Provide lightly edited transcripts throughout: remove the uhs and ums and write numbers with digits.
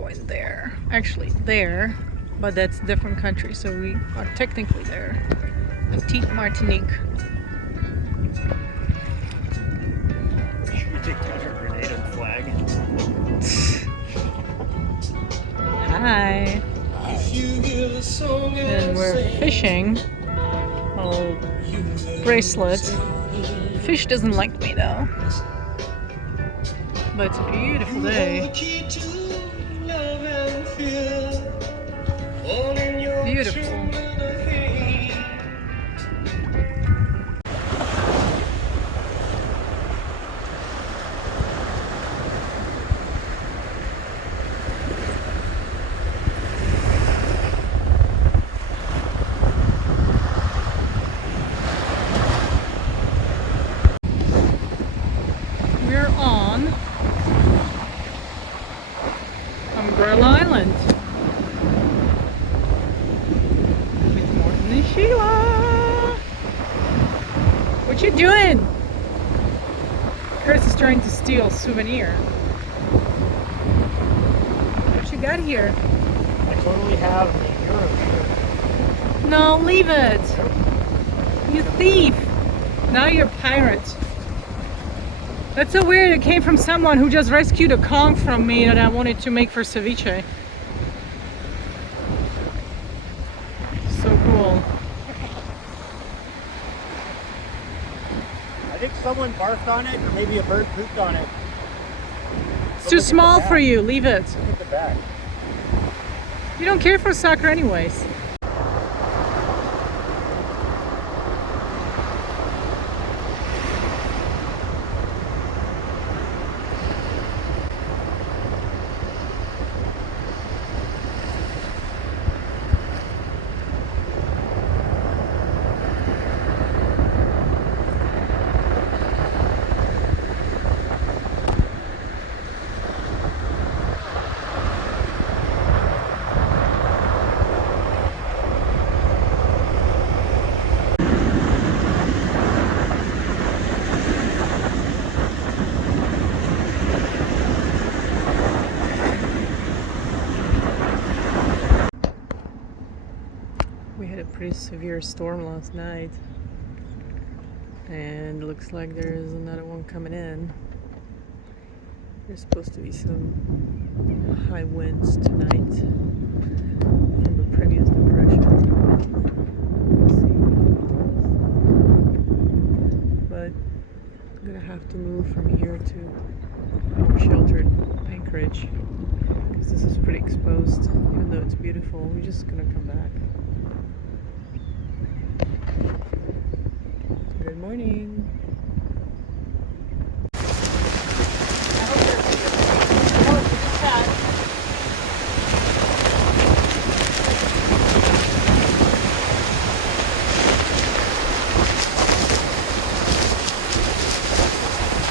going there. Actually, there, but that's a different country, so we are technically there. Petite Martinique. Should we take down our Grenada flag? Hi. And we're fishing. Oh, bracelet. Fish doesn't like me though. But it's a beautiful day. Beautiful. We're on Umbrella Island with Morton and Sheila. What you doing? Chris is trying to steal a souvenir. What you got here? I totally have a Euro shirt. No, leave it. You thief. Now you're a pirate. That's so weird. It came from someone who just rescued a conch from me that I wanted to make for ceviche. So cool. I think someone barfed on it, or maybe a bird pooped on it. It's too small for you. Leave it. Look at the back. You don't care for soccer anyways. We had a pretty severe storm last night, and looks like there's another one coming in. There's supposed to be some high winds tonight from the previous depression. Let's see. But I'm gonna have to move from here to more sheltered anchorage because this is pretty exposed. Even though it's beautiful, we're just gonna come back. Good morning.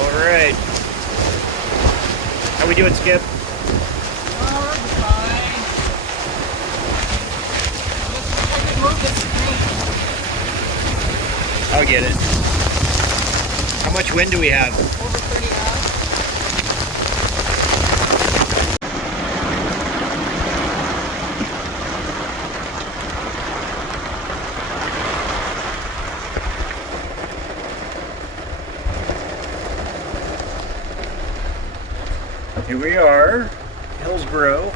All right. How we doing, Skip? I'll get it. How much wind do we have? Over 30 knots. Here we are, Hillsborough.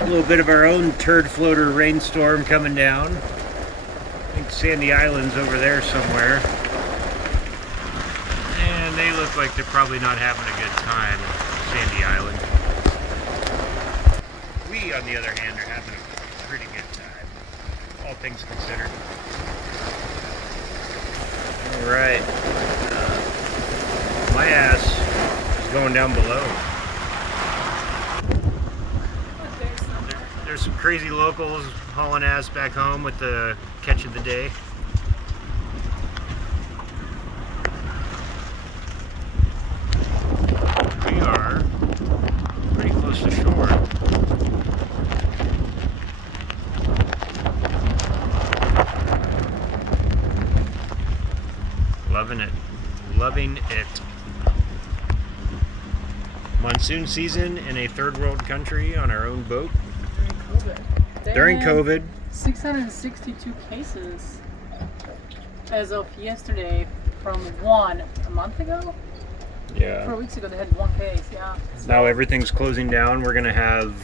A little bit of our own turd floater rainstorm coming down. I think Sandy Island's over there somewhere. And they look like they're probably not having a good time at Sandy Island. We, on the other hand, are having a pretty good time, all things considered. Alright. My ass is going down below. There's some crazy locals hauling ass back home with the catch of the day. We are pretty close to shore. Loving it. Loving it. Monsoon season in a third world country on our own boat. During During COVID. COVID. 662 cases as of yesterday from one a month ago? Yeah. 4 weeks ago they had one case, yeah. Now everything's closing down. We're gonna have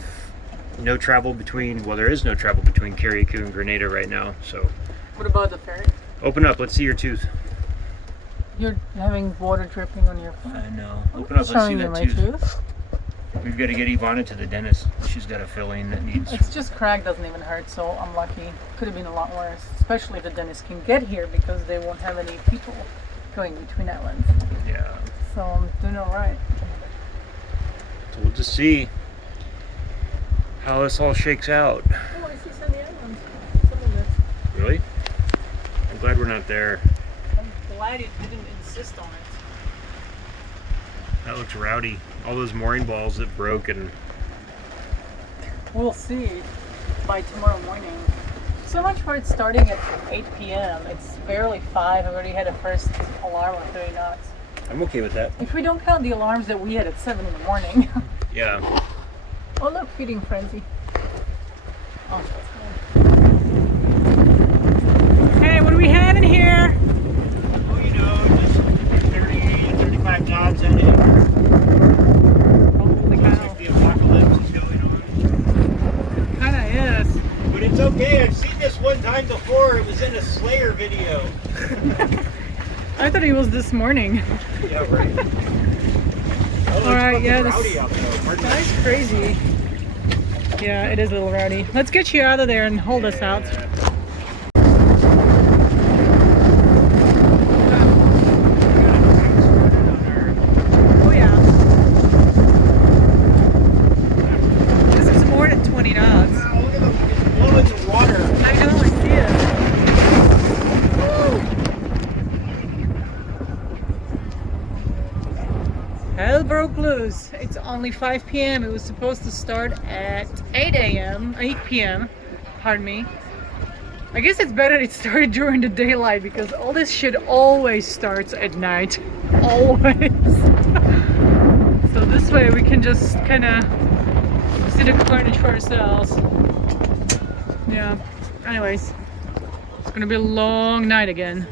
no travel between, well, there is no travel between Carriacou and Grenada right now. So What about the ferry? open up. Let's see your tooth. You're having water dripping on your I know. I'm Open up. Let's see showing you that my tooth. tooth. We've got to get Ivana to the dentist. She's got a filling that needs. It's just cracked, doesn't even hurt, so I'm lucky. Could have been a lot worse, especially if the dentist can get here because they won't have any people going between islands. Yeah. So I'm doing all right. So we'll just see how this all shakes out. Oh, I see Sunny Island. Some of it. Really? I'm glad we're not there. I'm glad you didn't insist on it. That looks rowdy. All those mooring balls that broke and We'll see by tomorrow morning. So much for it starting at 8 p.m. It's barely 5. I've already had a first alarm on 30 knots. I'm okay with that. If we don't count the alarms that we had at 7 in the morning. Yeah. Oh look, feeding frenzy. Oh, hey, what are we having here? Oh, you know, just 30, 35 knots and Holy cow. the apocalypse is going on. Kinda is. But it's okay. I've seen this one time before. It was in a Slayer video. I thought it was this morning. Yeah, right. Oh, All right, yeah, this rowdy out there. guy's crazy. Yeah, it is a little rowdy. Let's get you out of there and hold us out. Oh yeah. This is more than 20 knots. Wow, look at them. It's blowing the water. I know, I see it. Hell broke loose. It's only 5 p.m. It was supposed to start at 8 p.m. Pardon me. I guess it's better it started during the daylight because all this shit always starts at night. Always. So this way we can just kind of see the carnage for ourselves. Yeah. Anyways, it's gonna be a long night again.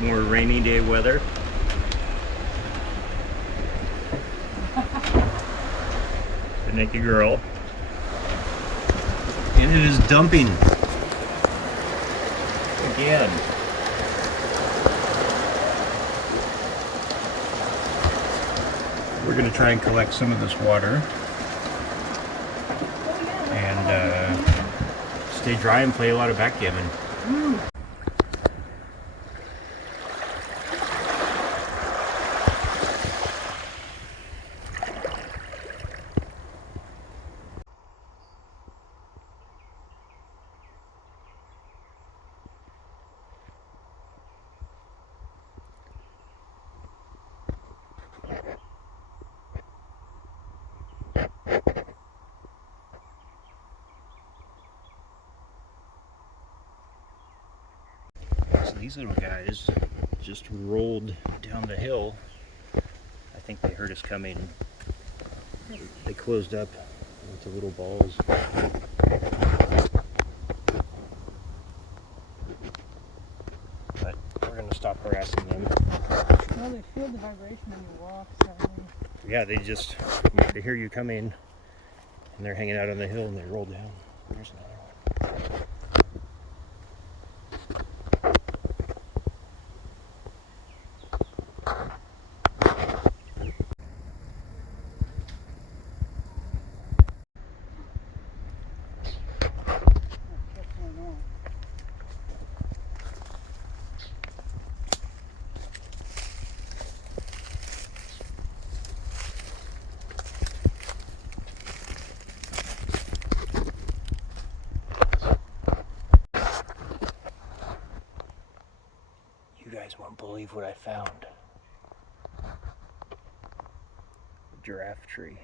More rainy day weather. The naked girl. And it is dumping. Again. We're going to try and collect some of this water. And stay dry and play a lot of backgammon. So these little guys just rolled down the hill. I think they heard us coming. They closed up into little balls. But we're going to stop harassing them. Well, they feel the vibration in the walk, so Yeah, they hear you coming and they're hanging out on the hill and they roll down. There's another one. believe what I found. Giraffe tree.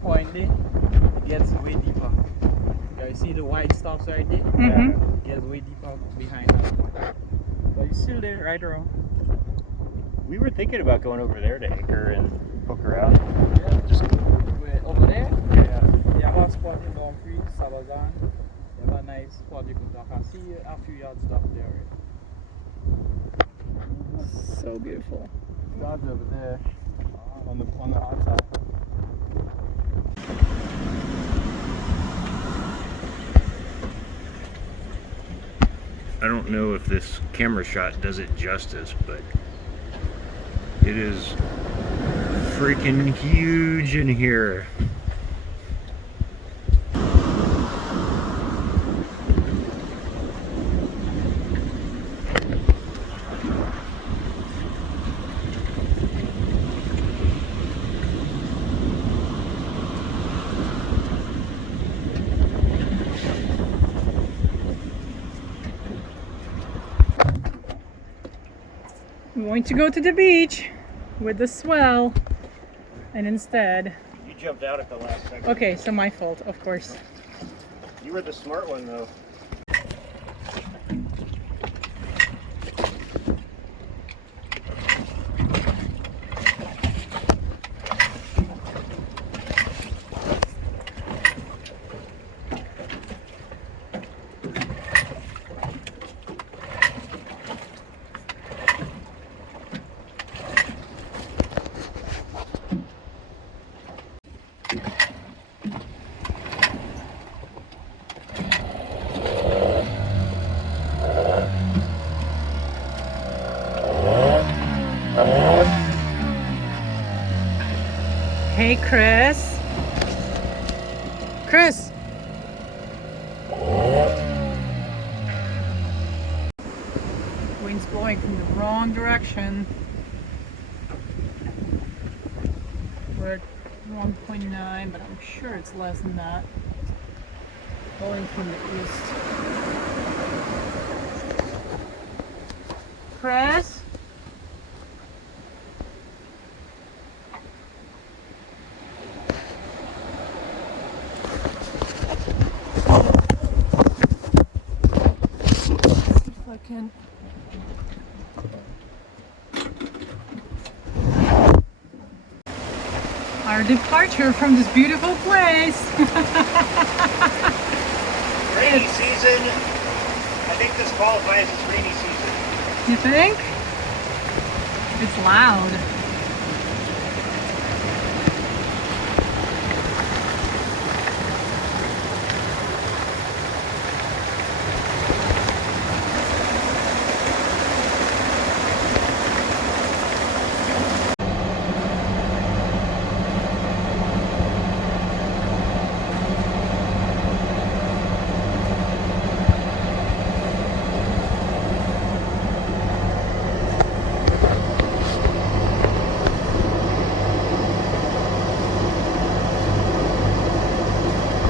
Point there, it gets way deeper. You see the white stops right there? Mm-hmm. It gets way deeper behind that point. But it's still there, right around. We were thinking about going over there to anchor and poke around. Yeah, Just we're over there. yeah. You have a spot in Long Creek, Salazan. You have a nice spot you can talk. I see a few yards up there. So beautiful. Yards over there on the hot side. I don't know if this camera shot does it justice, but it is freaking huge in here. I'm going to go to the beach with the swell, and instead. You jumped out at the last second. Okay, so my fault, of course. You were the smart one, though. Hey, Chris. Chris. Wind's blowing from the wrong direction. We're at 1.9, but I'm sure it's less than that. Blowing from the east. Chris? If I can. Our departure from this beautiful place. Rainy season. I think this qualifies as rainy season. You think? It's loud.